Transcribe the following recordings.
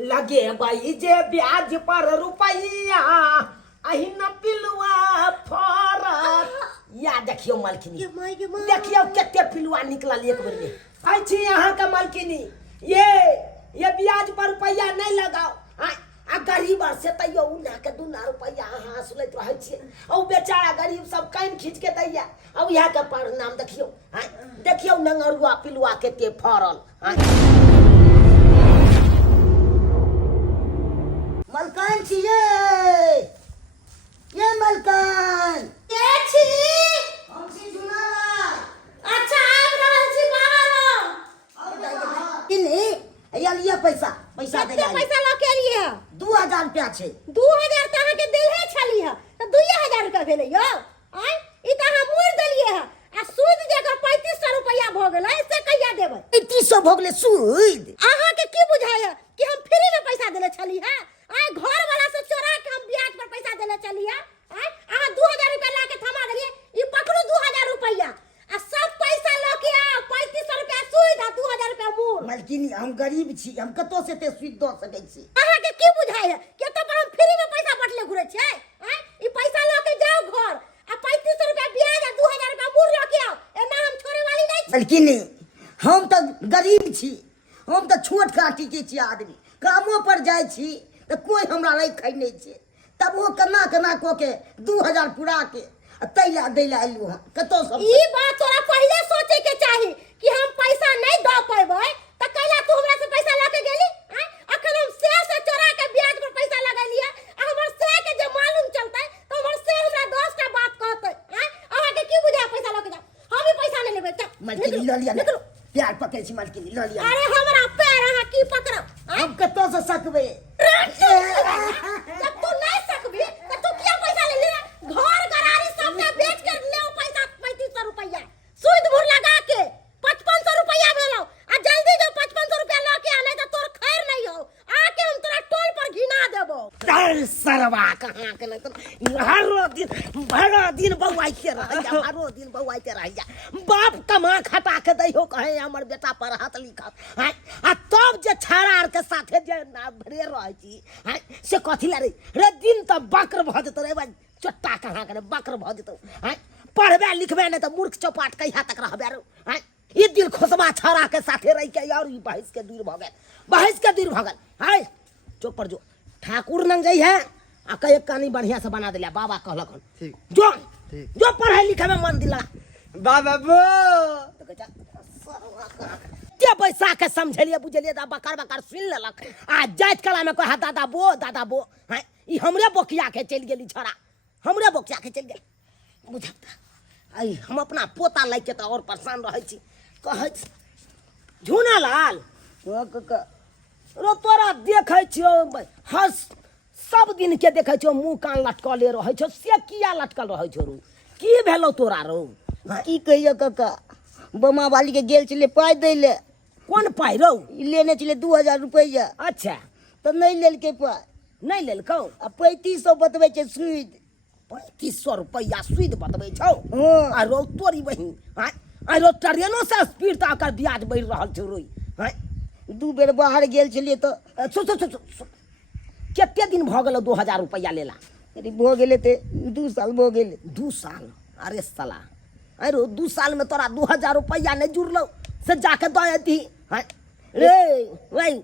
लगे भाई जे ब्याज पर रुपया अहिना पिलुआ फरत या देखियो मालकिनी देखियो केते पिलुआ निकलल एक बेर में आई छी अहाँ का मालकिनी ये ब्याज पर रुपया नहीं लगाओ आ गरीब से तैयो उना के 2 रुपया अहाँ हंसलैत रहे छी औ बेचारा गरीब सब कान खींच के दैया औ यहा के परिणाम देखियो देखियो नंगरुआ पिलुआ केते फरल मलकान छी ये मलकान के छी हम छी जुनाला अच्छा आब रहल छी बाहर किनी या लिया पैसा दे कते पैसा ल के लिए 2000 रुपया छै 2000 त अहाँ के देलहे छली है त 2000 रुपया भेलै यो आय ई त अहाँ मुर देलिए है आ सूद जेकर 3500 रुपया भ गेलै से कहिया देबै 3500 भ गेलै सूद अहाँ के की बुझाय कि हम फ्री में पैसा देले छली है आय घर वाला से चोरा के हम ब्याज पर पैसा देले छली है आय अहाँ 2000 रुपया ला के थमा देलिए ई पकड़ू 2000 रुपया आ सब पैसा ल के आ 3500 रुपया सूद आ 2000 रुपया मूर मालकिनी हम गरीब छी हम कतो से ते सूद द सकै छी अहाँ के की बुझाय कि त पर हम फ्री में पैसा बटले घुरे छै आय ई पैसा ल के जाओ घर आ 3500 रुपया ब्याज आ 2000 रुपया मूर ल के आओ एना हम छोड़े वाली नहीं छी मालकिनी हम त गरीब छी हम त छोट काटी के छी आदमी कामो पर जाय छी त कोई हमरा रखै नै छै तब वो कना को के 2000 पुरा के तैला दैला आलू हां कतो सब ई बात तोरा पहले सोचे के चाही कि हम पैसा नहीं द पाबै त कैला तू हमरा से पैसा ल के गेली आय अखन हम से चोरा के ब्याज पर पैसा लगैलिए आ हमर से के जे मालूम चलतै त हमर से हमरा 10 टा बात कहतै आय अहाँ के की बुझा पैसा ल के जा हम ई पैसा नहीं लेबै मालकिनी ल लिया निकलो प्यार पकड़े छी मालकिनी ल लिया अरे हमरा पैर अहाँ की पकड़ब हम कतो से सकबे जब तू नहीं सकबी त तू क्या पैसा ले ले घर गरारी सबने बेच के ले पैसा 3500 रुपया सूद भूर लगा के 5500 रुपया भेलो आ जल्दी जो 5500 रुपया ल के आने त तोर खैर नहीं हो आके हम तोरा टोल पर घिना देबो डर सरवा कहां के न हरो दिन बउआई के रहैया हरो दिन बउआई के रहैया बाप कमा खटा के दैहो कहे हमर बेटा पर हाथ लिखत आ तब जे छाड़ा आर के साथे जे ना भरे रहै छी से कथि ला रे दिन त बकर भ जतो रे चट्टा कहां के बकर भ जतो पढ़बे लिखबे न त मूर्ख चौपाट कहिया तक रहबे रे ई दिल खोसबा छाड़ा के साथे रह के और ई बहस के दूर भ गेल हाय चुप पर जो ठाकुर नंग गई है आ कहे कहानी बढ़िया से बना दिला बाबा कहलक ठीक जो ठीक जो पढ़ाई लिखे में मन दिला बाबा बो के पैसा के समझलिए बुझलिए दा बकर सुन लेलक आ जात कला में कहा दादा बो हैं ई हमरे बोकिया के चल गेली छोरा हमरे बोकिया के चल गेल बुझता आई हम अपना पोता लाग के त और परेशान रहै छी कहै झूना लाल रो तोरा देखै छियो हर सब दिन के देखै छियो मुंह कान लटकले रहै छो से किया लटकल रहै छो रू की भेलो तोरा रो की कहियो काका बमा वाली के गेल चले पाई दैले कोन पाई रो ई लेने चले 2000 रुपया अच्छा तो नहीं लेलके पाई नहीं लेलकौ आ 3500 बतबै छै सूद 3500 रुपया सूद बतबै छौ हां आ रो तोरी बहिन आ रो ट्रेनो से स्पीड त आकर ब्याज बढ़ रहल छौ रोई हैं 2 बेर बाहर गेल चलिए तो सु केते दिन भ गेल 2000 रुपया लेला अरे भ गेले ते 2 साल भ गेले 2 साल अरे साला अरे 2 साल में तोरा 2000 रुपया नहीं जुड़लो से जाके दती रे वही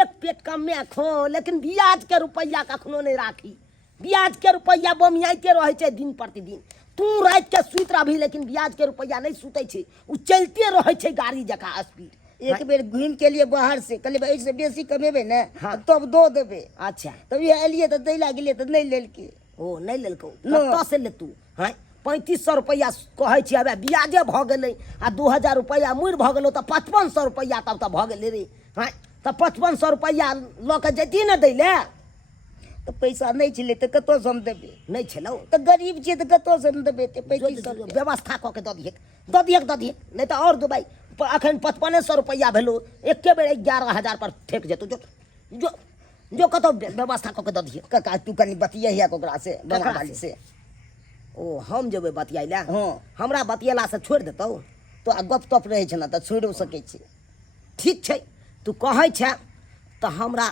एक पेट कम में खो लेकिन ब्याज के रुपया कखनो नहीं राखी ब्याज के रुपया बमियाते रहे छै दिन प्रतिदिन तू रात के सुत रहबी लेकिन ब्याज के रुपया नहीं सुतै छै उ चलते रहे छै गाड़ी जका स्पीड एक बेर घूम के लिए बाहर से कहले भाई से बेसी कमेबे ना हाँ। तब दो देबे अच्छा तब ये एलिए तो दैला गेलिए तो नहीं लेलके ओ नहीं लेलकौ न। कत से ले तू हैं 3500 रुपया कहै छी अबे ब्याजे भ गेलै आ 2000 रुपया मुर भ गेलो त 5500 रुपया तब त भ गेलै रे हैं त 5500 रुपया ल के जति न दैले तो पैसा नहीं छले तो कतो से हम देबे नहीं छलौ तो गरीब छिए तो कतो से हम देबे ते 3500 व्यवस्था क के द दिए नहीं तो और दुबई अखन 5500 रुपया भेलो एके बेर 11000 पर ठेक जेतो जो कतो व्यवस्था क के द दिए काका तू कनी बतिया हिया कोकरा से बमा ककरा वाली से ओ हम जेबै बतियाइले हाँ। हमरा बतियला से छोड़ देतौ तो आ गप तप रहे छै ना तो छोड़ो सकै छी ठीक छै तू कहै छै तो हमरा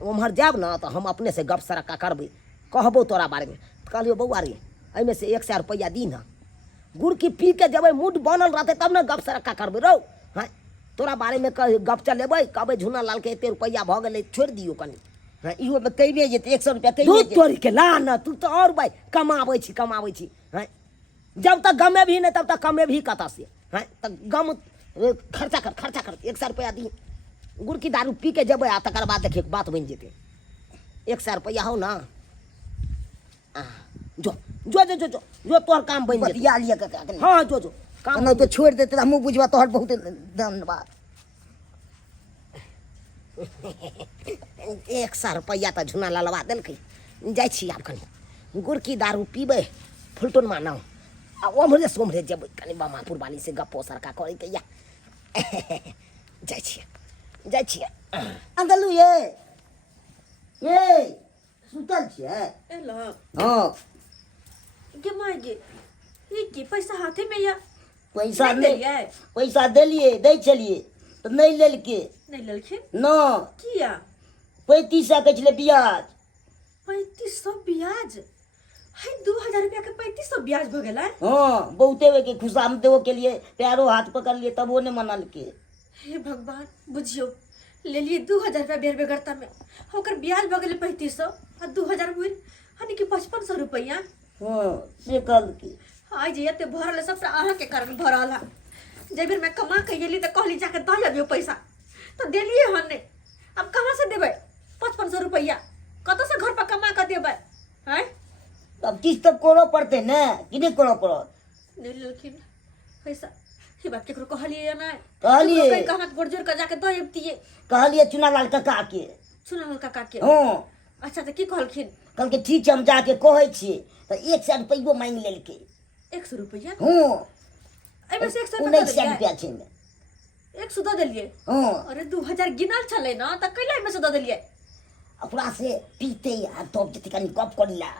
उम्हर जाब ना तो हम अपने से गप सरक्का करबै, कहबो तोरा बारे में। कहलियो बउआ रे एहिमे से 100 रुपया दी ना, गुड़ की पी के जब मूड बनल रहते तब ना गप सरक्का करबै रौ। हाँ तोरा बारे में गप चलेबै, कहबै झूना लाल के एते रुपया भऽ गेलै छोड़ि दियौ कनि। हाँ इहो में कइबे जेते 100 रुपया दू कइबे जेते। तोरी के ला ना, तू तो और भाई कमाबै छी। हाँ जब तक गमे भी नहीं तब तक कमे भी कतऽ से। हाँ तक गम खर्चा कर 100 रुपया दी, गुड़ की दारू पी के जब आ तकर बाद देखिए बात बन जेते। 100 रुपया हो ना, जो जो जो जो जो जो तोहर काम बन जेते। बतिया लिया काका कनि। हाँ जो जो काम नहीं तो छोड़ देते तो हमहू बुझबा तोहर बहुत धन्यवाद। 100 रुपया तो झुना ललवा देलकै। जाइ छी आब कनि गुड़ की दारू पीबै, फुलटून मानब आ ओम्हरे सोम्हरे जेबै कनि बमापुर वाली से गप्पो सरका करे के या। जाइ छियै। अंदलू ये सुतल छियै? एला हाँ गे माय गे, ई की पैसा हाथे में या पैसा नहीं नहीं, देलियै? पैसा देलिए दै छलिए तो नहीं लेलके नहीं लेलखिन ना। किया? 3500 के छले ब्याज। 3500 ब्याज? है 2000 रुपया के 3500 ब्याज भ गेला? हाँ बहुते वे के खुशामदेव के लिए पैरों हाथ पकड़ लिए तब वो ने मनल के। हे भगवान बुझियो, ले लिए 2000 रुपया बेर बेगरता में, ओकर ब्याज भ गेले 3500 आ 2000 हुई हनी कि 5500 रुपया। हाँ से कल के आई जे एते भरल सबटा अहाँ के कारण भरल है। जे बेर मैं कमा के गेली त कहली जाके द आबियो पैसा, तो देलिए हन नहीं। अब कहां से देबै 5500 रुपया? कत से घर पर कमा के देबै? हैं अब किस्त तब करो पड़ते ना कि नहीं करो पड़त? नहीं लेलखिन पैसा। ही बात केकरो कहलिए या नहीं? कहलिए। कहीं कहां गोड़ जोड़ के जाके द अबतिए। कहलिए चुनालाल काका के। सुनल काका के? हाँ अच्छा तो की कहलखिन? कल के ठीक है हम जाके कहै छिए तो 100 रुपया मांग लेलके। 100 रुपया? हाँ एमे से 100 1900 रुपया रुपया छै में। 100 दे देलिए। हाँ अरे 2000 गिनल चले ना त कैला में से दे देलिए? ओकरा से पीते आ तब जति कनी गप करला।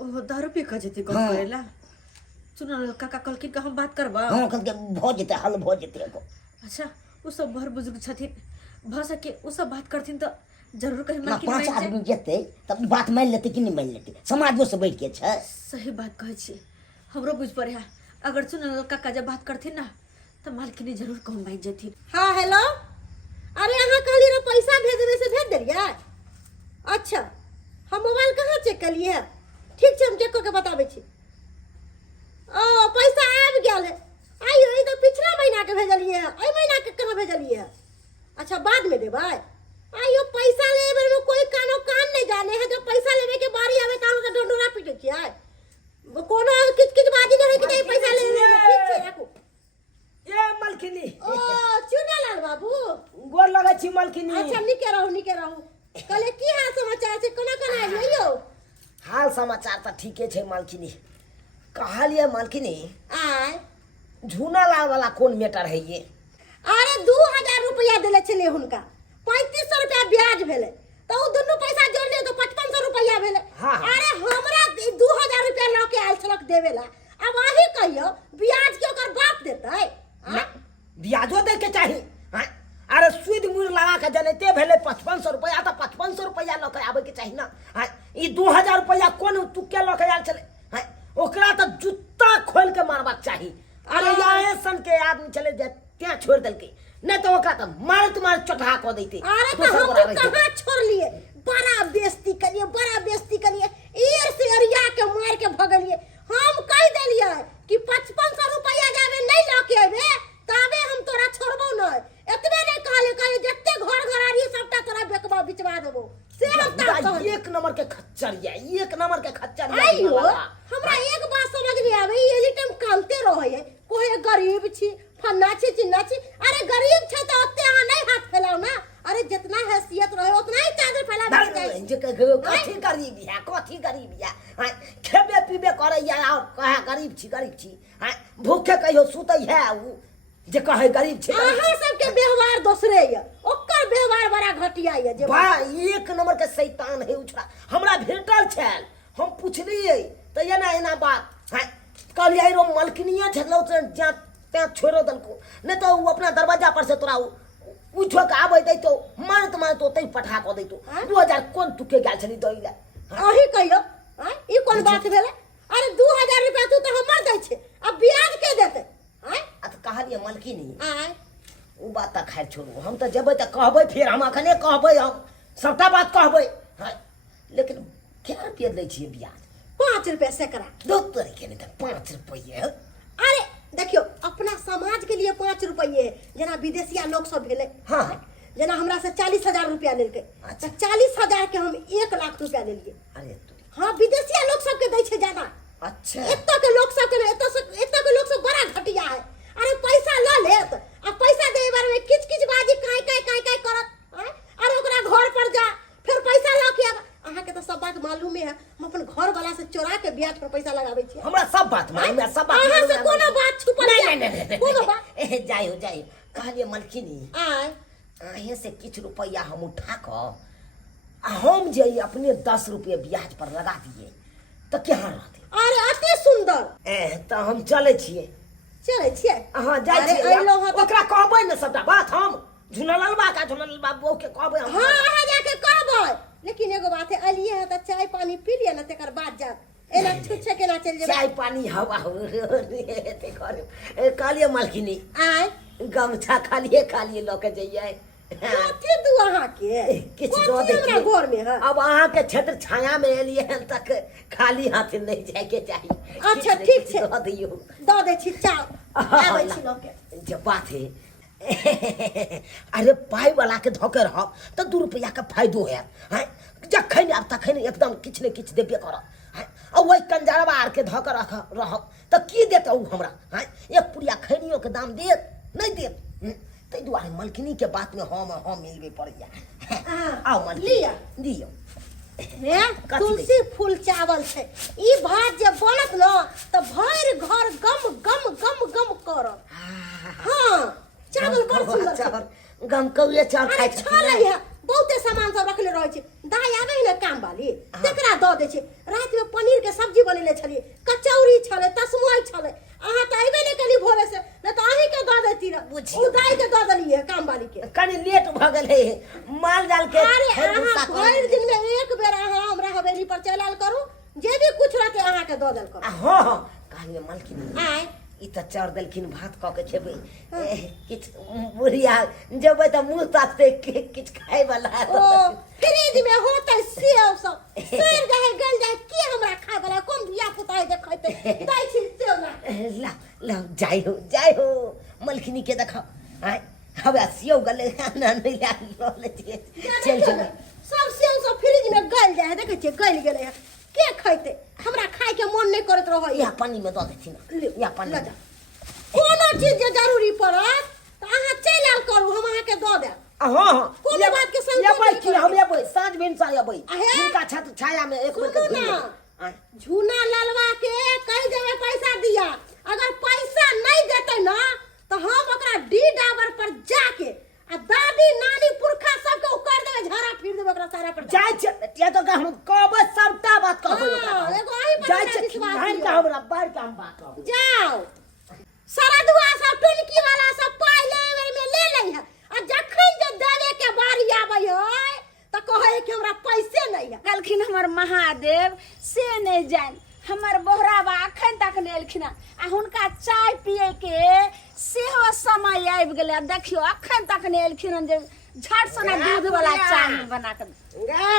ओह दारू पी के जति गप हाँ। करेला? सुनल काका कहलखिन कि हम बात करबा। हाँ कल के भ जेते हल भ जेते एगो। अच्छा वो सब बड़ बुजुर्ग छथिन, भ सके वो सब बात करथिन तो जरूर कहीं ना मालकिन 5 मान जाए। आदमी जेते तब बात मान लेते कि नहीं मान लेते, समाजो से बैठ के छै। सही बात कहै छी, हमरो बुझ पड़े है। अगर सुनल काका जब बात करथिन ना तो मालकिनी जरूर कहूँ मान जेथिन। हाँ हेलो, अरे अहाँ कहली रे पैसा भेजने से भेज देलिए? अच्छा हम मोबाइल कहाँ चेक कलिए है? ठीक छै हम चेक करके बताबै छी। ओ पैसा आबि गेल है। आइयो ई तो पिछला महीना के भेजलिए है, एहि महीना के केना भेजलिए है? अच्छा बाद में देबै? आइयो पैसा लेबे में कोई कानो कान नहीं जाने है। जब पैसा लेबे के बारी आवे त हम डंडोरा पीटे छियै। कोनो किच बाजी नहीं है कि नहीं पैसा लेबे में। ठीक छै राखू। ए मलकिनी, ओ चुनालाल बाबू, गोर लगै छी मलकिनी। अच्छा निके रहू। कहले की हाल समाचार छै? कोना कोना आइलिए यौ? हाल समाचार तो ठीके छै मलकिनी। कहलिए मलकिनी आय झूना लाल वाला कोन मैटर है ये? अरे 2000 रुपया देले छले हुनका, 3500 रुपया ब्याज भेले, तो उ दुनू पैसा जोड़ लियो तो 5500 रुपया भेले। हाँ। अरे हमरा 2000 रुपया ल के आयल छलक देवेला। अब अही कहियो ब्याज के ओकर बाप देतै? ना, ब्याजो दे के चाही। हाँ? अरे सूद मूर लगा के जनेते भेले 5500 रुपया तो 5500 रुपया ल के आवे के चाही ना। हाँ? ई 2000 रुपया कोन तू के ल के आयल छले? हाँ? ओकरा तो जूता खोल के मारबाक चाही। अरे या सन के आदमी चले जे त्या छोड़ देलके, नहीं तो ओकरा तो मार चोटा क देते। अरे तो दोसर हम गोरा रहिते। कहाँ छोड़ लिए? बड़ा बेइज्जती करिए। ईर से अरिया के मार के भगलिए। हम कह देलिए कि 5500 रुपया जावे नहीं ल के आवे तबे हम तोरा छोड़बो नहीं। एतबे नहीं कहले जत्ते घर आरिए सबटा तोरा बेकबा बिचवा देबो। से हम ता कहल। एक नंबर के खच्चर या, एक नंबर के खच्चर या। आइयो हमरा एक बात समझ नहीं आवे, एनी टाइम कालते रहे है। कोई गरीब छी, फन्ना छी, चिन्ना छी। अरे गरीब छै तो ओते अहाँ नहीं हाथ फैलाओ ना। अरे जितना हैसियत रहे उतना ही चादर फैला दे। कथी गरीब या? हाँ? खेबे पीबे करे या और कहे गरीब छी। हाँ? भूखे कहियो सुतै है उ जे कहे गरीब छी। अहाँ सबके व्यवहार दोसरे है, ओकर व्यवहार बड़ा घटिया है। जे भाई एक नंबर के शैतान है उछड़ा। हमरा भेटल छल, हम पुछलिए तो एना बात। हाँ? कहलिए रो मलकिनिया छलौ से त्या छोड़ो दलको, नहीं तो उ अपना दरवाजा पर से तोरा उठो के आबै दै तो मारत मारत ओतै पठा क दै तो हाँ? 2000 कोन तुके गेल छली दै ले अही कहियो हैं ई कोन बात भेलै अरे 2000 रुपया तू तो हमर दै छे अब ब्याज के देते हैं आ त कहलिए मलकिनी आय उ बात त खैर छोड़ू हम त जेबै त कहबै फिर हम अखने कहबै हम सबटा बात कहबै हाँ, लेकिन क्या रुपया लै छियै ब्याज 5 रुपया सैकड़ा दो तरीके नहीं था 5 रुपये अरे देखियो अपना समाज के लिए 5 रुपये है जना विदेशिया लोग सब भेले हाँ। जना हमरा से 40,000 रुपया लेलके अच्छा। तो 40,000 के हम 1 लाख रुपया लेलिए अरे तू हाँ विदेशिया लोग सब के दै छे ज्यादा अच्छा एत्तो के लोग सब के एत्तो के लोग सब बड़ा घटिया है अरे पैसा ल लेत आ पैसा दे बार में किच किच बाजी काय करत हैं? अरे ओकरा घर पर जा फिर पैसा ल के आब अहाँ के तो सब बात मालूम है हम अपन घर वाला से चोरा के ब्याज पर पैसा लगाबै छी हमरा सब बात मालूम है सब बात अहाँ मालूम से है। कोनो बात छुपल नहीं है? नहीं नहीं कोनो बात नहीं जाइयो जाइयो कहलिए मलकिनी आय आहे से किछ रुपया हम उठा क आ हम जे अपने 10 रुपये ब्याज पर लगा दिए तो क्या रहते अरे अति सुंदर तो हम चले छिए चले छिए हाँ जाय अरे छिए अइलो हँ त ओकरा कहबै न सबटा बात हम झुनललबा बहू के कहबै हम हाँ अहाँ जाके कहबै लेकिन एगो बात है अलिए है त चाय पानी पी लिया न तेकर बाद जा एना छुच्छे केना चल जेबै चाय पानी हवा ते करे कहलिए मलकिनी आय गमछा खालिए लके जइए कथी दू अहाँ के किछ कथी दो दे हमरा घर में है अब अहाँ के क्षेत्र छाया में एलिए हन तक खाली हाथ नहीं जाए के चाहिए अच्छा, किछ ने ठीक किछ छै। दो दियो दऽ दै छी चाय आबै छी लऽ के जब बात है अरे पाई वाला के धोके रह तो 2 रुपया के फायदो है हैं जखन अब तखन एकदम किछ ने किछ देबे कर और वही कंजरवा आर के धोके रह तो की देत उ हमरा हैं एक पुड़िया खैनियो के दाम देत नहीं देत तै दुआरे मलकिनी के बात में हम मिलबे पड़िया आओ मलकिनी लिया। दियो हे कथी तुलसी फूल चावल छै ई भात जे बनत न त भरि घर गम गम गम गम करत हाँ चावल बड़ सुंदर छै। चावल गम कौए चावल अरे खाइ छलै है बहुते सामान सब रखले रहै छै दाई आबै न काम वाली तेकरा दऽ दै छै रात में पनीर के सब्जी बनेले छलिए कचौड़ी छलै तसमोई छलै अहाँ त अइबे नै कली भोरे से न त अहीं के दऽ देती रह बुझियौ। उ दाई के दऽ देलिए काम वाली के कनी लेट भ गेल है माल जाल के अरे फेर अहाँ गुस्सा कर भरि दिन में एक बेर अहाँ हमरा हवेली पर चलि आयल करू जे भी कुछ रहते अहाँ के दऽ देल करू हाँ कहलिए मलकिनी आय ई त चढ़ देलखिन भात क के खेबै किछ बुढ़िया जेबै त मुंह ताते किछ खाय वाला ओ फ्रिज में होते सेव सब सड़ जाए गल जाए के हमरा खाय वाला कोन धिया पुता है जे खैते दै छी सेव ना ला जाय हो मलकिनी के देखा आय हवे सियो गले ना नहीं ला ले चल चल सब सेव सब फ्रिज में गल जाए देखे छियै गल गेले है के खैते हमरा खाय के मन नहीं करत रहै या पानी में दो देथिन या पानी ल जा कोनो चीज जे जरूरी पड़त त अहाँ चलि आल करू हम अहाँ के दऽ देब हाँ कोनो बात के संकोच ये नहीं बैठी हम करबै। ये बैठ साँझ भिनसा ये बैठ आहे? इनका छत छाया में एक बेर के सुनू घुम ना लेबै। आय, झूना ललवा के कई जगह पैसा दिया अगर पैसा नहीं देते ना तो हम ओकरा डी डाबर पर जाके आ दादी नानी पुरखा सबके उकर देबे झाड़ा फिर देबे ओकरा सारा पर जाय छै ये तो हम कहबै सबटा बात कहबै हाँ, ओकरा एगो अहीं पर जाय हमरा छै विश्वास धान यऽ। का हमरा बाहर का हम बात कहबै जाओ सरदुआ सब टुनकी वाला सब पाई लेवे में ले लै है आ जखन जे देवे के बारी आबै है त कहे कि हमरा पैसे नहीं है कहलखिन हमर महादेव से नहीं जान हमर बोहराबा अखन तक नहीं एलखिन आ हुनका चाय पिए के सेहो समय आबि गेलै देखियो अखन तक नहीं एलखिन जे झट सना दूध वाला चाय बना के गे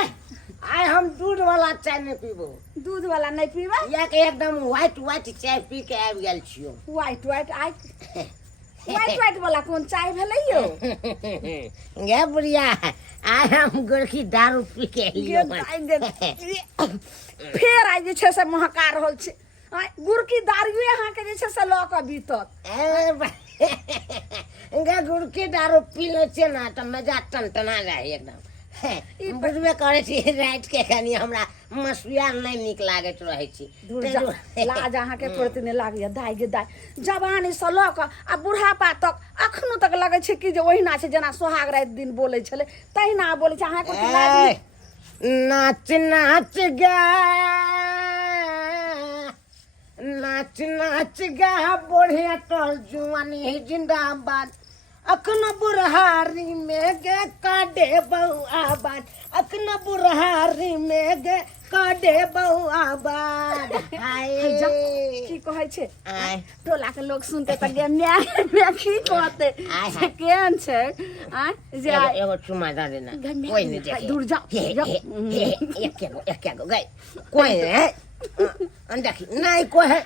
आय हम दूध वाला चाय नहीं पीबो दूध वाला नहीं पीबे या के एकदम व्हाइट चाय पी के आबि गेल छियो व्हाइट आई व्हाइट वाला कौन चाय भेलै यो गे बुढ़िया आय हम गोरखी दारू पी के एलियो फेर आई जे छै से महका रहल छै आय गुरकी दारुए अहाँ के जे छै से लऽ के बीतत गे गुरखी दारू पी लै छियै ना तऽ मजा टनटना जाइ एकदम बुझबे करै छी राति के कनी हमरा मसुआ नहीं नीक लागैत रहै छी लाज अहाँ के तुरंत नहीं लागैया दाय गे दाय जवानी से लऽ कऽ आ बुढ़ापा तक अखनो तक लगै छै कि जे ओहिना छै जेना सोहाग राति दिन बोलै छलै तहिना बोलै छै अहाँ के लाज ए, नाच नाच गा नाच नाच गा बढ़िया तोर जुआनी है जिंदाबाद अखन बुरहारी में गे काटे बउआ बान, अखन बुरहारी में गे काटे बउआ बान। जा, की कहै छै आय टोला के लोग सुनते त गे मैं की कहते से केहन छै आ जे एगो चुमा दे देना, कोई नहीं देखे। दूर जाओ एक गए कोई नहीं देखी नहीं कोई है।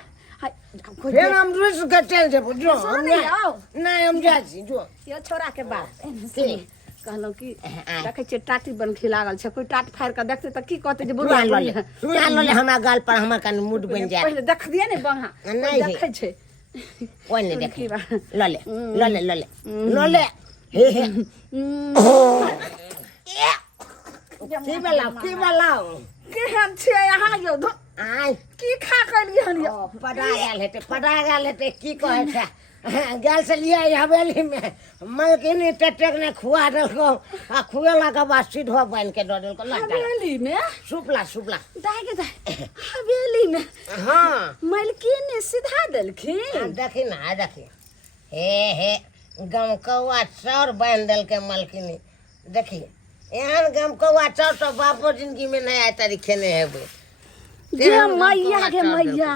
फिर हम रुस के चल जे जो नहीं हम जा छी जो यो छोरा के बात से कहलो कि देखे छियै टाटी बन खिलागल छै, कोई टाट फाड़ के देखते त की कहते जे सुना बुढ़वा लो ले हमरा गाल पर हमर कन मूड बन जाए। पहले देख दिए ने बहा नहीं है। देखे छै कोई नहीं देखे ले हे हे की बलाओ केहन छै अहाँ यो आय की खा कलिए हन यो पड़ा गेल हेते की कहे छै गैल से लिए हवेली में मलकिनी टटक ने खुआ देलको आ खुएला के बाद सीधो बन के दे देलको हवेली में सुपला दाई के दाई हवेली में हाँ मलकी ने सिधा देलखिन देखी ना देखी हे गमकौआ चाउर बांध देल के मलकिनी देखी एहन गमकौआ चाउर तो बापो जिंदगी में नहीं आए तारी खेने हेबे गे मैया गे मैया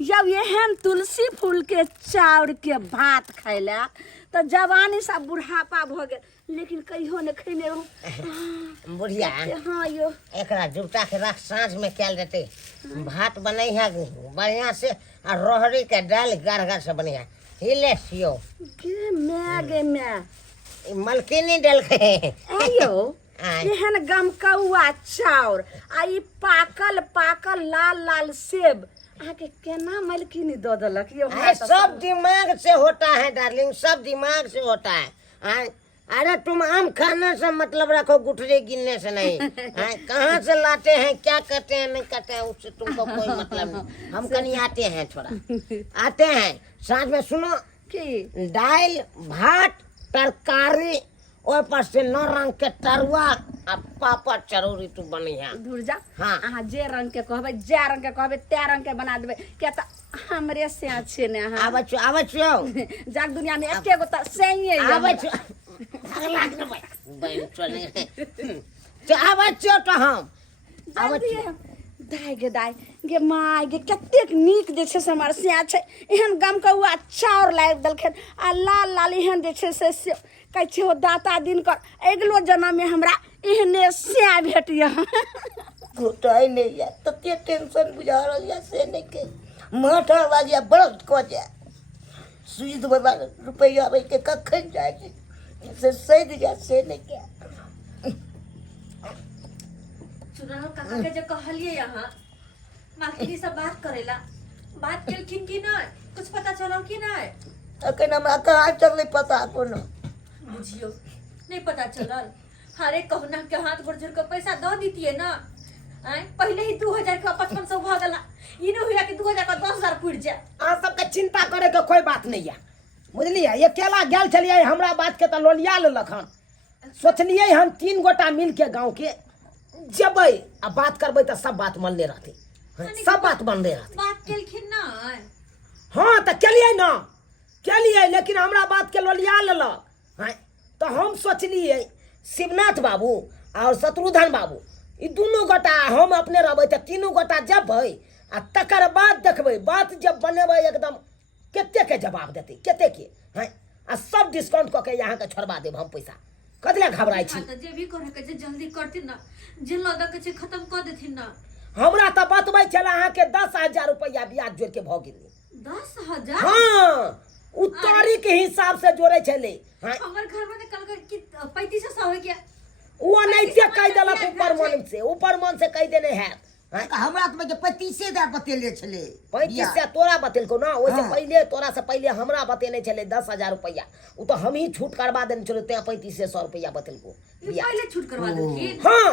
जब एहन तुलसी फूल के चाउर के भात खैला तो जवानी सा बुढ़ापा भ गेल लेकिन कहियो ने खैले रहूं बुढ़िया हाँ यो एकरा जुटा के रख साँझ में क्या देते भात बने है बढ़िया से और रोहड़ी के डाल गाढ़ से बने है हिले सियो गे मैं मलकिनी डल के आयो एहन गमकौआ चाउर आ ई पाकल लाल सेब आके केना मलकिनी दो देलक यो सब दिमाग से होता है डार्लिंग, सब दिमाग से होता है। अरे तुम आम खाने से मतलब रखो, गुठरे गिनने से नहीं। कहाँ से लाते हैं, क्या करते हैं, नहीं करते हैं, उससे तुमको कोई मतलब नहीं। हम कहीं आते हैं, थोड़ा आते हैं साथ में सुनो की दाल भात तरकारी और पर से 9 रंग के तरुआ आ पापड़ चरौरी तू बनी है। दूर जा हाँ। अहाँ जे रंग के कहबे जे रंग के कहबे ते रंग के बना देबे क्या त हमरे से अच्छे ने अहाँ आवे छो जाग दुनिया में एके गो त सही आवे छो अगला न भाई बहन चले तो आवे छो तो हम आवे छो दाई गे माय गे कतेक नीक जे छै से हमर से छै एहन गमकौआ चाउर लाग देलखिन आ लाल एहन जे छै से कहै छै हो दाता दिन कर अगलो जन्म में हमरा एहने से भेटिया घुटाई नहीं या तते टेंशन बुझा रहल या से नहीं के माथा लागिया बरद को जा सुई दो रुपया आवे के कखन जाए के से सही जा से नहीं के चुनाव काका के जो कहलिए यहाँ मालकिनी से बात करेला बात केलखिन कि नहीं कुछ पता चलो कि नहीं अखन हमरा कहाँ चलले पता कोनो बुझियो नहीं पता चलल हरे कहना के हाथ गोड़ जोड़ के पैसा दो दीतिए ना आय पहले ही 2000 का 5500 भ गेला ई न हुआ कि 2000 का 10000 पुर जा आ सबके चिंता करे के कोई बात नहीं है, बुझलिए। ये केला गेल चलिए हमरा बात के त लोलिया लेलक हन, सोचलिए हम 3 गोटा मिल के गांव के जबै आ बात करबै त सब बात मनले रहते, सब बात बनले रहते। बात केलखिन ना हाँ तो केलिए लेकिन हमरा बात के लोलिया लेलक हैं। तो हम सोचलिए शिवनाथ बाबू और शत्रुधन बाबू ई दोनों गोटा हम अपने रहबै त तीनों गोटा जबै आ तकर बाद देखबै बात जब बनेबै एकदम केते के जवाब देते केते के हैं आ सब डिस्काउंट क के यहाँ के छोड़वा देब हम पैसा कतले घबराई छी। त जे भी करे के जे जल्दी करथिन ना जे लदा के छै खत्म कर देथिन ना हमरा त बतबै छला अहाँ के 10,000 रुपया ब्याज जोड़ के भ गेलै। 10,000 हाँ उ तारीख के हिसाब से जोड़े छले। हमर घर में कल कि 3500 हो गया वो नहीं से कह देलक ऊपर मन से कह देने है। हमरा त के 35,000 बतेले छले 35 से तोरा बतेलको ना वैसे हाँ। पहले तोरा से पहले हमरा बतेने छले 10,000 रुपया, वो तो हम ही छूट करवा देने चलो ते 35 से 100 रुपया बतेलको। ये पहले छूट करवा देलखिन। हाँ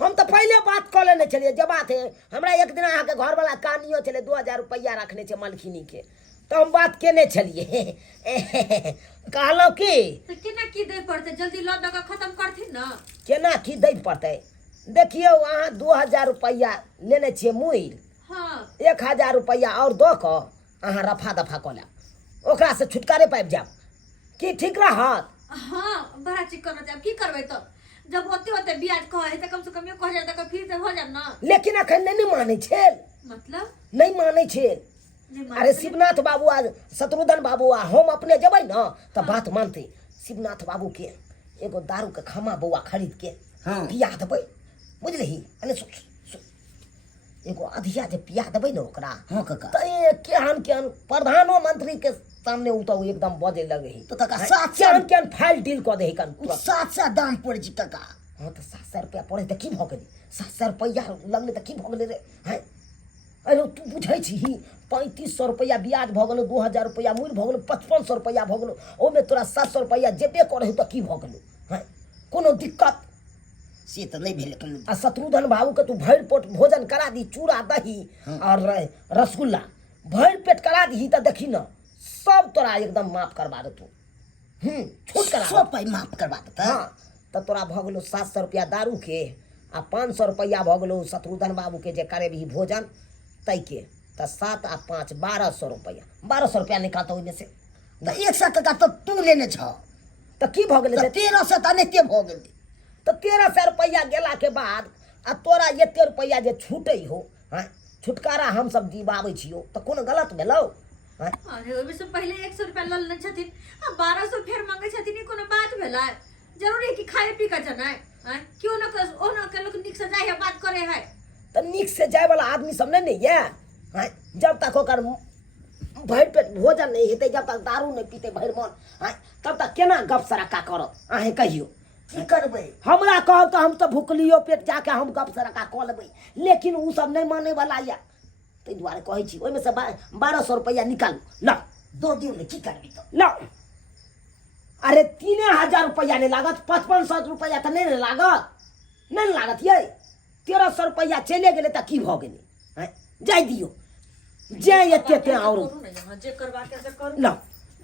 हम तो पहले बात कर लेने छलिए जब बात है हमरा एक दिन अहाँ के घर वाला कानियो छले 2000 रुपया रखने छे मलखिनी के तो हम बात केने छलिए कहलो कि तो केना की दे पड़ते जल्दी लदा का खत्म करथिन ना केना की दै पड़ते। देखियो अहाँ 2000 रुपया लेने छिए मुइल हां 1000 रुपया और दो क अहाँ रफा दफा क लेब ओकरा से छुटकारे पाबि जाब। कि ठीक रहत? हाँ बड़ा चिकन रहते अब की करबै तो जब ओते ओते ब्याज कहे है तो कम से कम कह जाए तो फिर से हो जाए ना। लेकिन अखन नहीं मानै छे, मतलब नहीं मानै छे। नहीं अरे शिवनाथ बाबू आ शत्रुधन बाबू आ हम अपने जबै ना तो बात मानते। शिवनाथ बाबू के एगो दारू के खमा बउआ खरीद के पिया देबै, बुझलही? अने एगो अधिया जे पिया देबै ना ओकरा, हाँ काका, त केहन केहन प्रधानमंत्री के सामने उ तो एकदम बजे लगे ही। तो काका केहन केहन फाइल डील कर दे कन तुरंत। 700 दाम पड़ जी काका। हाँ तो 700 रुपया पड़े तो की भऽ गेलै? 700 रुपया लगले तो की भऽ गेलै रे? हैं अरे तू बुझै छी 3500 रुपया ब्याज भऽ गेलो, 2000 रुपया मूल भऽ गेलो, 5500 रुपया भऽ गेलो, ओमे तोरा 700 रुपया जेबे करे तो की भऽ गेलो? हैं कोनो दिक्कत से तो नहीं भेले कोनो। आ शत्रुधन बाबू के तू भरि पेट भोजन करा दी, चूड़ा दही और रसगुल्ला भरि पेट करा दी तो देखी ना सब तोरा एकदम माफ करवा दे तू। छूट करा सब पाई माफ करवा देता। हाँ तो तोरा भऽ गेलो 700 रुपया दारू के आ 500 रुपया भऽ गेलो शत्रुधन बाबू के जे करे भी भोजन तै के, तो 7 आ 5 1200 रुपया। 1200 रुपया निकालतो ओइमे से। तो 100 टका तो तू लेने छ, तो की भऽ गेलै? 1300 तने के भ गेलै। तो 1300 रुपया गेला के बाद आ तोरा एते रुपया जे छूटे हो, हाँ छुटकारा हम सब दिवाबै छियो तो कोनो गलत भेलौ? हाँ अरे ओइमे से पहले 100 रुपया लल न छथिन आ 1200 फेर मांगे छथिन, ई कोनो बात भेलै? जरूरी है कि खाए पी के जनाय हैं? क्यों न ओ न के लोग निक से जाय है बात करे है। तो नीक से जाए वाला आदमी सब नहीं है? हाँ जब तक ओकर भरि पेट भोजन नहीं हेतै, जब तक दारू नहीं पीते भरि मन, हाँ तब तक केना गप सड़का करत? अहें कहियो की करबै? हमरा कहब तो हम तो भूखलियो पेट जाके हम गप सड़का कऽ लेबै, लेकिन उ सब नहीं माने वाला या। ताहि दुआरे कहै छी ओहिमे से 1200 रुपया निकालू, ला दो दिन में की करबी तो? ला। अरे 3000 रुपया नहीं लागत, 5500 रुपया तो नहीं लागत, नहीं लागत ये। 1300 रुपया चले गेले तो की भऽ गेलै? हैं जाय दियो जे एते और जे करबा के से करू। ला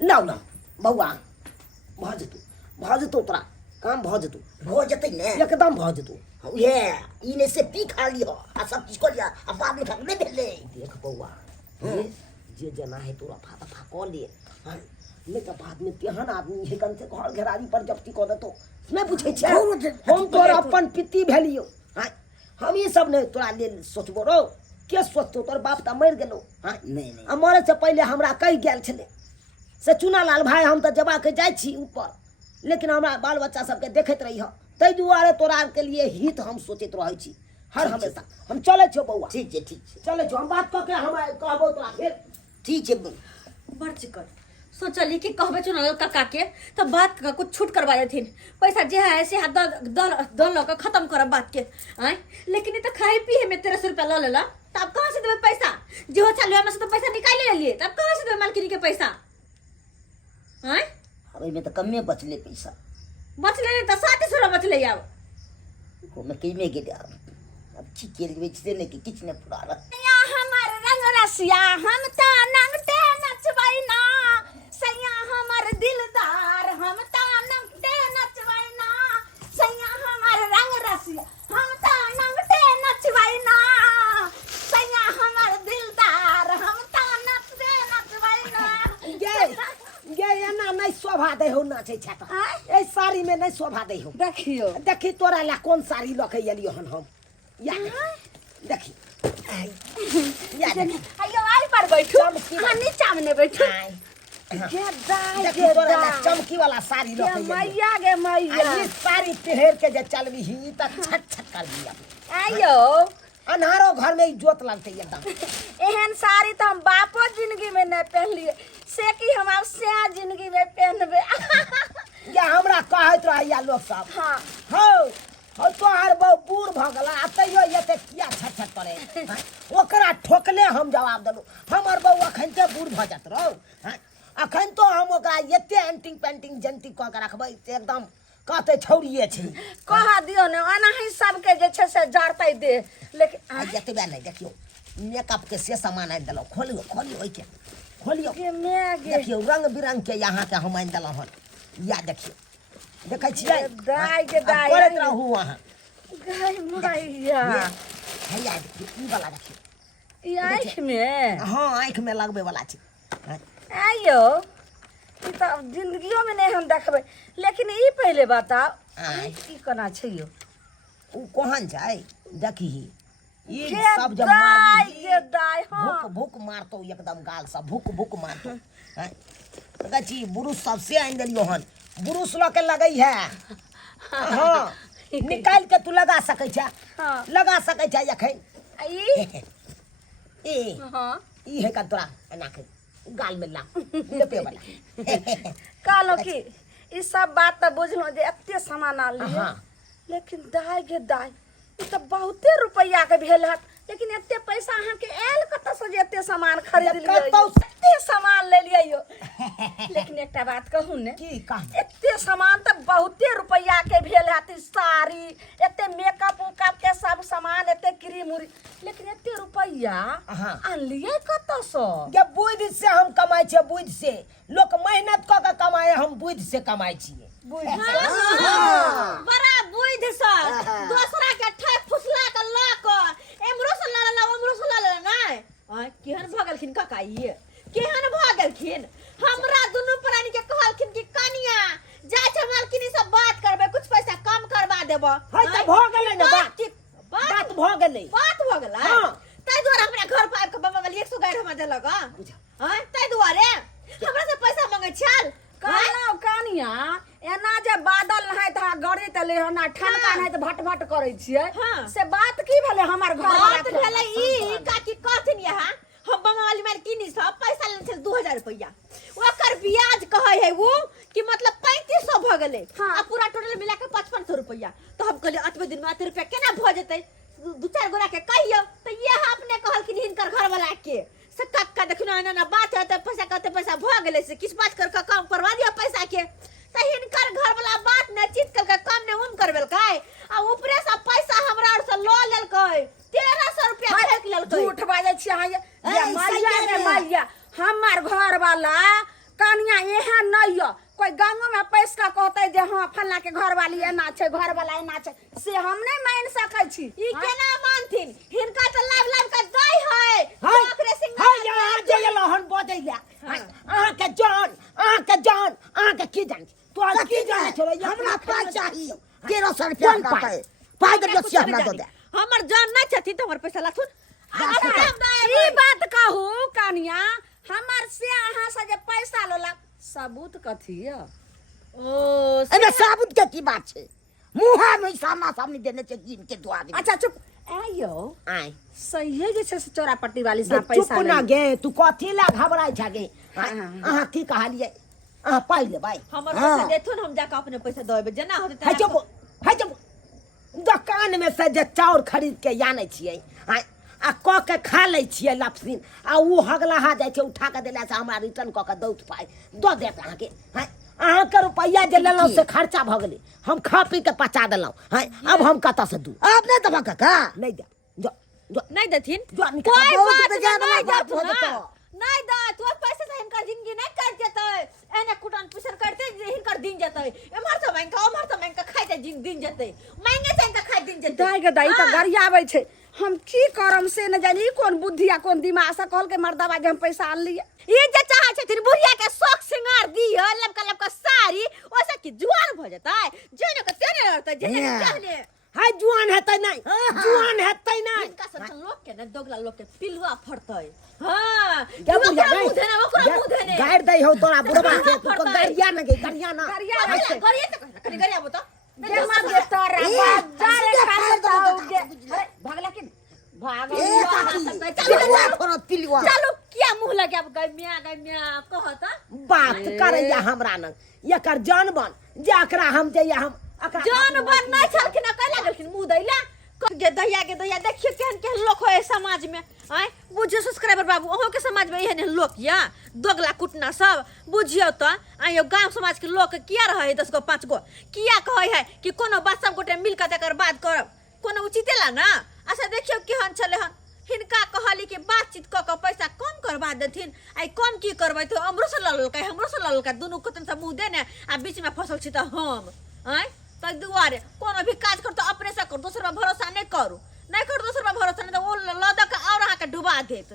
ला ला बउआ भऽ जेतौ तोरा काम भऽ जेतौ, हो जतै ने एकदम भऽ जेतौ। ये इने से पी खा लियो आ सब चीज कर लिया आ बाद में नहीं भेले। देख बउआ जे जना है तोरा फाता कऽ ले, हाँ नहीं तो बाद में तेहन आदमी है कन से घर घेरारी पर जब्ती कऽ देतो, नहीं पूछे छे? हम तोरा अपन पित्ती भेलियो, हाँ हम ये सब नहीं तोरा ले सोचबो रो। के सोचतो? तोर बाप तो मर गेलो, हाँ नहीं आ मरे से पहले हमरा कहि गेल छले से चुना लाल भाई हम तो जबा के जाय छी ऊपर, लेकिन हमरा बाल बच्चा सबके देखैत रही हो, ताहि दुआरे तोरा के लिए हित हम सोचैत रहै छी हर हमेशा। हम चले छो बउआ, ठीक है चले छो, हम बात कऽ के हम कहबो तोरा फिर। ठीक है। बड़ चिकन सोचली कि कहबे चुनाव काका के तो बात का कुछ छूट करवा देथिन, पैसा जे है ऐसे हाथ दल के खत्म करब बात के। आय लेकिन ये तो खाए पिए में 1300 रुपया ल लेला, तब कहाँ से देबे पैसा? जो चल हमसे तो पैसा निकाल ले लिए, तब कहाँ से देबे मालकिनी के पैसा? आय अब में तो कमे बचले पैसा, बचले नहीं तो 700 बचले आब। को में कई में गेले अब चिके बेच देने की किछ ने पूरा सैया हमर रंग रसिया हम ता नंगटे नचबै ना, सैया हमर दिलदार हम ता नंगटे नचबै ना, सैया हमर रंग रसिया हम ता नंगटे नचबै ना, सैया हमर दिलदार हम ता नचते नचबै ना। गे एना नहीं शोभा दे हो नाचे छटा, ए साड़ी में नहीं शोभा दे हो। देखियो देखी तोरा ला कौन साड़ी लऽ के एलियो हन हम, या देखी या देखी अयो आई पर बैठो, चमकी हां नीचा में बैठो। के दाई देखी के तोरा ला दाई चमकी वाला साड़ी लऽ के एलियो। मैया गे मैया ये साड़ी पहन के जे चलबी ही त छट छट कर दिया। आयो अन्हारो घर में इज्जत लगते एकदम। एहन साड़ी तो हम बापो जिंदगी में नहीं पहनलिए, से कि हम अब से जिंदगी में पहनबे। या हमरा कहत रहैया लोग सब, हाँ हो तोहर बहु बूढ़ भ गेला आ तैयो एते किया छट छट करे? हाँ, ओकरा ठोकले हम जवाब देलू, हमर बहु अखन ते बूढ़ भ जात रहो। हाँ, अखन तो हम ओकरा एते एंटिंग पेंटिंग जंती क के रखबै से एकदम कहते छौड़िए छी। कह दियो ने अनाही सबके जे छै से जड़तै दे, लेकिन आ जतबे नहीं देखियो मेकअप के से सामान आनि देलौ, खोलियो खोलियो ओइ के खोलियो, के मैं गे देखियो रंग बिरंग के यहाँ के हम आनि देलौ हन, या देखियो देखै छियै? दाई के दाई करैत रहू वहाँ गाय मैया हैया देखियो ई वाला देखियो। ई आँख में हाँ आँख में लगबे वाला छै। हाँ, आयो ई तो जिंदगियों में नहीं हम देखबै लेकिन ई पहले बताओ आय। की करना चाहिए उ कोहन जाय देखी ये के सब जब दाय मारी के दाय हाँ भूक भूक मारतो एकदम गाल सब भूक भूक मारतो हैं गची बुरुस सब से आइन देलियो हन बुरुस ल के लगई है हाँ निकाल के तू लगा सकै छ हाँ लगा सकै छ एखन ई ए हाँ ई है का तोरा एना के गाल में ला लेपे वाला कहलो कि ई सब बात तो बुझलो जे एते सामान आन लिए हाँ लेकिन दाय गे दाय ई तो बहुते रुपया के भेल हत लेकिन एते पैसा अहाँ के आयल कतऽ से जे एते सामान खरीद लियो कतौ- एते सामान ले लियो यो लेकिन एकटा बात कहू ने की कह एते सामान तो बहुते रुपया के भेल हत ई साड़ी एते मेकअप उकअप के सब सामान एते क्रीम उरी लेकिन एते रुपया हाँ। आन लिए कतऽ से ये बुद्धि से हम कमाई छे बुद्धि से लोग मेहनत क के कमाए हम बुद्धि से कमाई छिए बड़ा बुद्धि से दूसरा के ठक फुसला के ला के एमरो से ला ओमरो से ला नहीं आ केहन भगलखिन ककाई केहन भगलखिन हमरा दुनु प्राणी के कहलखिन कि कनिया जाय छ मालकिनी से बात करबे कुछ पैसा कम करवा देबो है त भ गेलै न बात भ गेलै बात हो गेलै हाँ। तै दुआरे हमरा घर पर आबि के बाबा वाली 100 गाड़ी हमरा देलक हां तै दुआरे हमरा से पैसा मांगे छल कहलौ कनिया एना जे बादल है त गड़ी तले हना ठनका है त भट भट करे छियै से बात की भेले हमर घर बात भेले ई काकी कहथिन यहाँ हम बाबा वाली मालकिनी से पैसा लेने छल 2000 रुपया ओकर ब्याज कहे है वो कि मतलब 3500 भ गेले आ पूरा टोटल मिला के 5500 रुपया तो हम कहले अतबे दिन में अते रुपया केना भ जेतै दू चार गोरा के कहियो तो ये अपने कहलखिन हिनकर घर वाला के से कक्का देखना ना बात है तो पैसा कहते पैसा भ गेले से किस बात कर कम करवा दिया पैसा के त हिनकर घर वाला बात ने चित कर कम ने उम करबेल काय आ ऊपरे से पैसा हमरा और से ल लेल काय 1300 रुपया फेंक लेल काय झूठ बाजै छी अहाँ ये मैया रे मैया हमर घर वाला कनिया एहन नहीं हो कोई गांव में पैसा कहते जे हां फल्ला के घर वाली एना छै घर वाला एना छै से हम नहीं मान सकै छी ई केना मानथिन हिनका त लाभ लाभ का दई है ओकरे सिंह हाय यहाँ जे लहन बदैला अहाँ के जान अहाँ के की जान तो आज की जाने छोरे हमरा पास चाहिए 1300 रुपया हमरा पाई दे से हमरा दे दे हमर जान नहीं छथि त हमर पैसा लाथुन ई बात कहू कनिया हमर से अहाँ से जे पैसा लेला सबूत कथी है ओ एमे साबुत के की बात छे मुहा में सामना सामने देने छे गिन के दुआ दे अच्छा चुप आयो आय सही है जे से चोरापट्टी वाली से चुप पैसा ना गे तू कथी ला घबराई छ गे अहाँ की कहलिए अहाँ पाई ले भाई हमर पैसा देथुन हम जाके अपने पैसा देबे जेना होते है जब दुकान में से जे चाउर खरीद के आनै छियै आ क के खा लै छियै लपसिन आ उ हगलाहा जाइ छै उठा के देला से हमरा रिटर्न क के दौत पाई द देत अहाँ के अहाँ के रुपया जे लेलौ से खर्चा भ गेलै हम खा पी के पचा देलौ अब हम कतऽ से दू आपने दबा का नहीं दे जो नहीं देथिन जो कोई बात जाए वाला नहीं बात हो देथुन जेतो नहीं दा तू पैसा से हिनकर जिंदगी नहीं कट जेतै एने कुटन पुसर करते हिनकर दिन जेतै एमहर से बैंक खाइते दिन जेतै महंगे से इनका खाइ दिन जेतै दाई गे दाई त गरिया आबै छै हम की करम से न जानी कोन बुद्धि आ कोन दिमाग से कहल के मर्दावा जे हम पैसा आन लिए ई जे चाहे छथिन बुढ़िया के शौक सिंगार दियो लमका साड़ी ओसे की जुआन भ जेतै जेने के तेने रहतै जेने के चाहले हाय जुआन हेतै नहीं जुआन हेतै नहीं इनका सब लोग के न दोगला लोग के पिलुआ फड़तै हां क्या बुझा ओकरा मुंह देने गाड़ दई हो तोरा बुढ़वा के तू को गरिया न गे गरिया ना गरिया त कनी गरिया बतो जे मां के तोरा बाजार खा जाओगे अरे भागला कि चलो क्या मुंह लगे अब गमिया कहता बात करैया हमरा न एकर जान बन जेकरा हम जइया हम जान बन नहीं छलखिन कहला गेलखिन मुंह दैला के दैया देखियो केहन केहन लोग होय समाज में आय बुझियो सब्सक्राइबर बाबू अहो के समाज में एहन लोग या दोगला कुटना सब बुझियो त आयो गांव समाज के लोग किया रहे 10 गो 5 गो किया कहै है कि कोनो बात सब गोटे मिल के तकर बात करब कोनो उचितेला ना अच्छा देखियो केहन चले हन हिनका कहली कि बातचीत क के पैसा कम करवा देथिन आई कम की करबै तो हमरो से ललकै हमरो से ललकै दुनु कतन से मुंह देने आ बीच में फसल छी त हम आय तै दुआरे कोनो भी काज कर तो अपने से कर दोसर पर भरोसा नहीं करू नहीं कर दोसर पर भरोसा नहीं तो वो लदक और अहाँ के डुबा देत